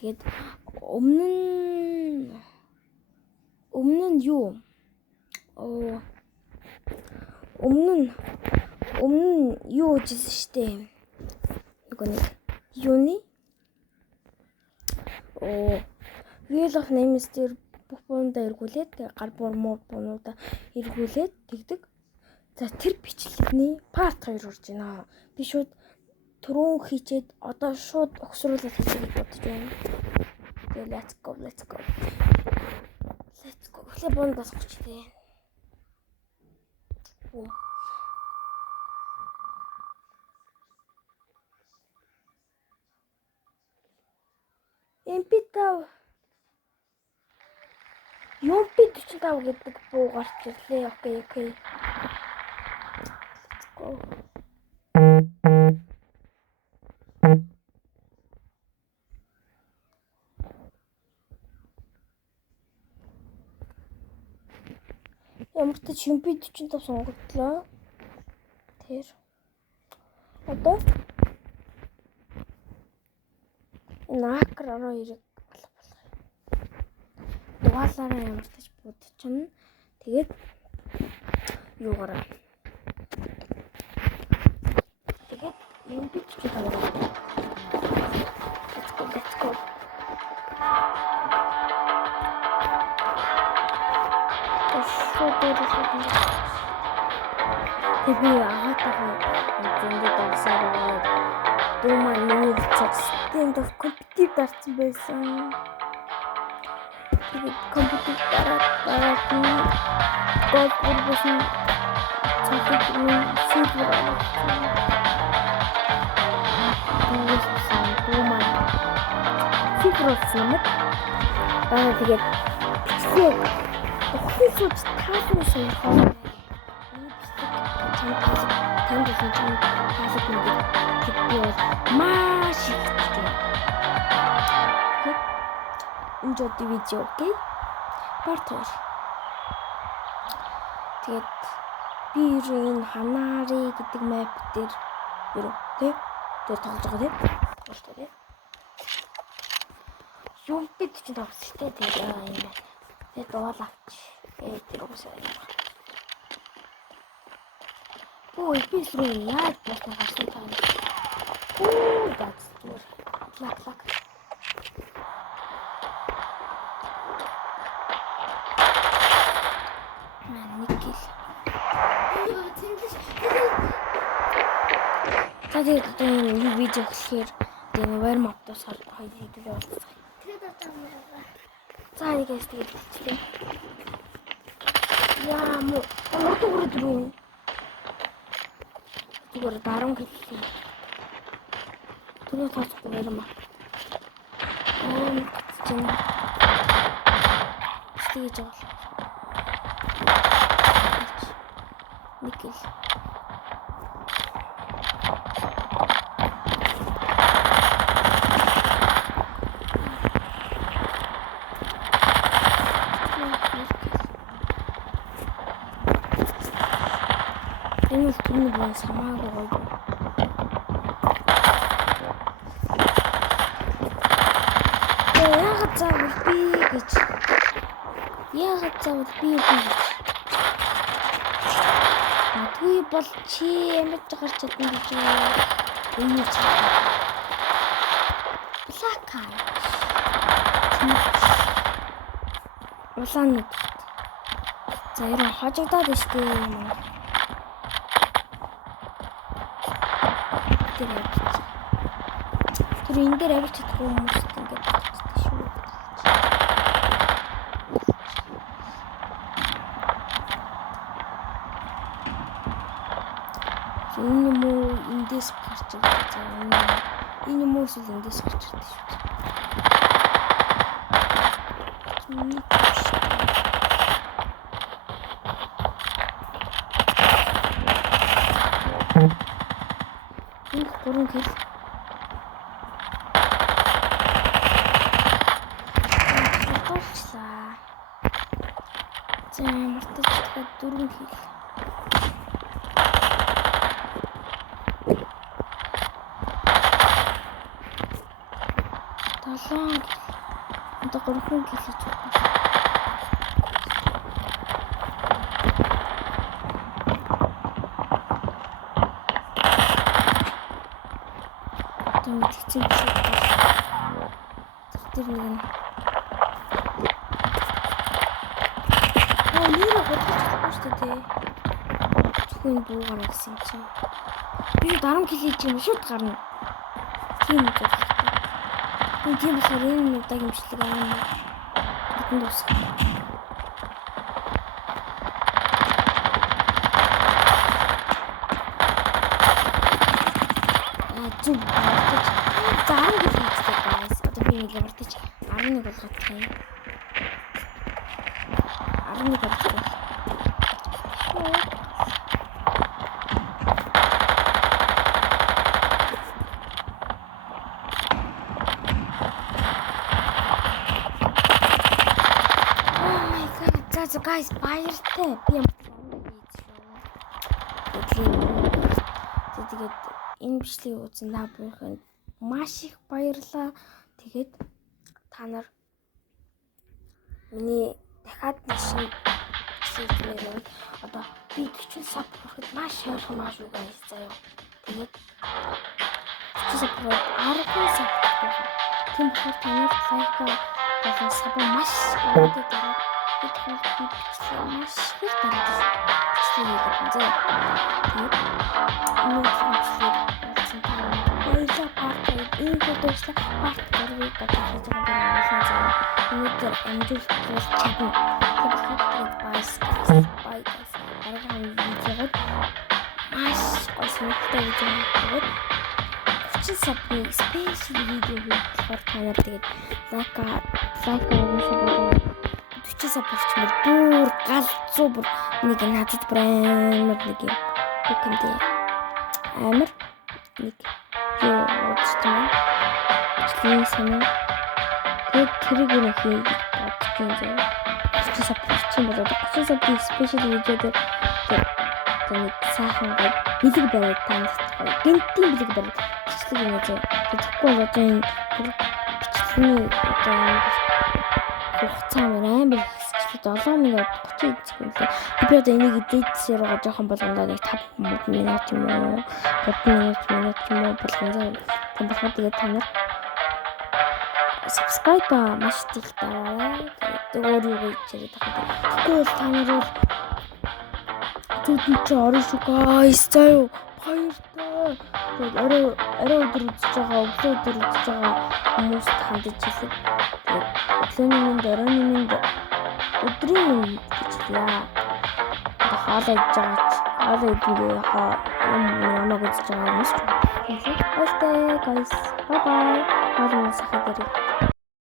Тэгээд өмнө нь юу? Өмнө нь юу хийжсэн штэ. Нэг юуны Wheel of Names дээр бүх буундаа эргүүлээд гар буунуудаа эргүүлээд тэгдэг. За тэр бичлэгний part 2 орж байна. Би шууд түрүүн хийчээд одоо шууд өгсрүүлээд хийх бодож байна. Тэгээ let's go. Эхлээ буунд басчих тий. MP5 45 гэдэг буу гарч ирлээ. Окей. Let's go. Ямар ч MP45 сонгогдлоо. Тэр одоо Накер 12-ыг дугаалаараа ямар ч бодчихно. Тэгээд юугаараа. Тэгээд MP45 Let's go. Тэби агатаа зөндөө давсараа думаа миний системд компьютер дарсан байсан. Тэгээд компьютер дараад код бүрсэн цаатыг сэтгүүр тэгээд бичлэг ухсан сууж таасан сонирхоо. Танд гэсэн чинь таасах юм би бол маш их тийм. Enjoy the video, okay? Part 2. Тэгээд би энэ Ханари гэдэг map дээр юу тий? Тэр тоглож байгаа тий? Тоглож байгаа тий? Юм бид ч тавсчтэй тий юм байна. Тэгээд дуулаач. Тэр уусаа юм. Ой, писруу яа просто гарсан таа. That's good. Лак. Никkel. Тэгээд энэ видео гэхээр энэ warm up-аас хоёр хийдэлээ болцсон. За нэгээс тэгээд хэлчихлээ. Яа мо түрүү. Зүгээр дарам хэллээ. Түрүү тооцохгүй warm up. Чинь. Стийж бол. Никkel. Энэ түрний боо самаагүй гоё. Яагаад заавал би гэж. Магадгүй бол чи ямар ч гарч чадна гэж энэ ч. Лакай. Улаан. За яруу хожигдоод байна шүү дээ. Тэр энэ дээр авч чадахгүй хүмүүст ингээд болчихсон шүү. Энэ муу эндээс гарч ирсэн. Энэ муу эсвэл эндээс гарч ирсэн шүү. Энэ гурван хэл мартаж дахиад 4 хэл. 7 одоо 3 кг хийж байна. Тэгсэн чинь тэр нэг нь нэр бодчихсон шүү дээ. Зөвхөн дуугаар гэсэн чинь би 10 кг хийж юм шууд гарна. Тийм үү. Тийм болохоор энэ удаагийн бичлэг аа бүтэн дуусах. Зүг бодож 10 кг хийчихсэн guys. Одоо би нэг мартаж 11 болгох юм. 11 болгох. So guys, баяртай. Би юм тэгээд энэ бичлэгийг үзэн та бүхэнд маш их баярлалаа. Тэгээд та нар миний дахиад нэг шинэ бичлэгээр одоо би 40 саб хүрэхэд маш ойрхон маш үг guys заяа. Тэгээд 40 саб хүрээд 10 саб байна. Тийм болохоор та нар лайк болон саб маш өндөр дараа бичлэг маш их дараад бичлэгийг үзье. Тэгээд энэ бичлэг баярлалаа парт энэ фотослог парт гарыг бодож байгаа юм. Өнөөдөр амжилт чадна. Тэгээд бай guys. Аргаан видеогод маш осмогтой видеог 30 сабны спешиал видео болохоор та нар тэгээд лайк өгөх 40 саб болчихмор бүр галзуу бүр нэг надад амар нэг юм үкэндээ амар нэг юу бодчихсон. Члэн санаа тэгээд тэрийг нэг бодчихсон зав. 40 саб болчихсон болоод 30 сабны спешиал видео дээр нэг сайхан гад бэлэг бариад таньдаг. Гэнтийн бэлэг бариад бичлэг юм зав. Тэгэхгүй бол одоо энэ бичлэгийн одоо хугацаа амар хэсэгчлээ 7 минут 30 секунд лээ. Би одоо энийг эдитсээр байгаа жоохон болгондоо нэг 5 минут юм уу 3 минут юм уу болгоно. Тийм болохоор тэгээд та нар subscribe маш их дараарай. Тэгээд өөр юу гэж яриад байгаа. Тэгвэл та нар зүудэн чи орно шүү guys. Заяа баяртай. Тэгээд орой өдөр үзэж байгаа, өглөө өдөр үзэж байгаа хүмүүст хандаж хэлээ. Тэгээд өглөөний минь оройн минь өдрийн минь гэж яа. Хаалаа идэж байгаа юм үзэж байгаа юм шүү. Баяртай guys. Bye bye. Хоолны сахад ирээ.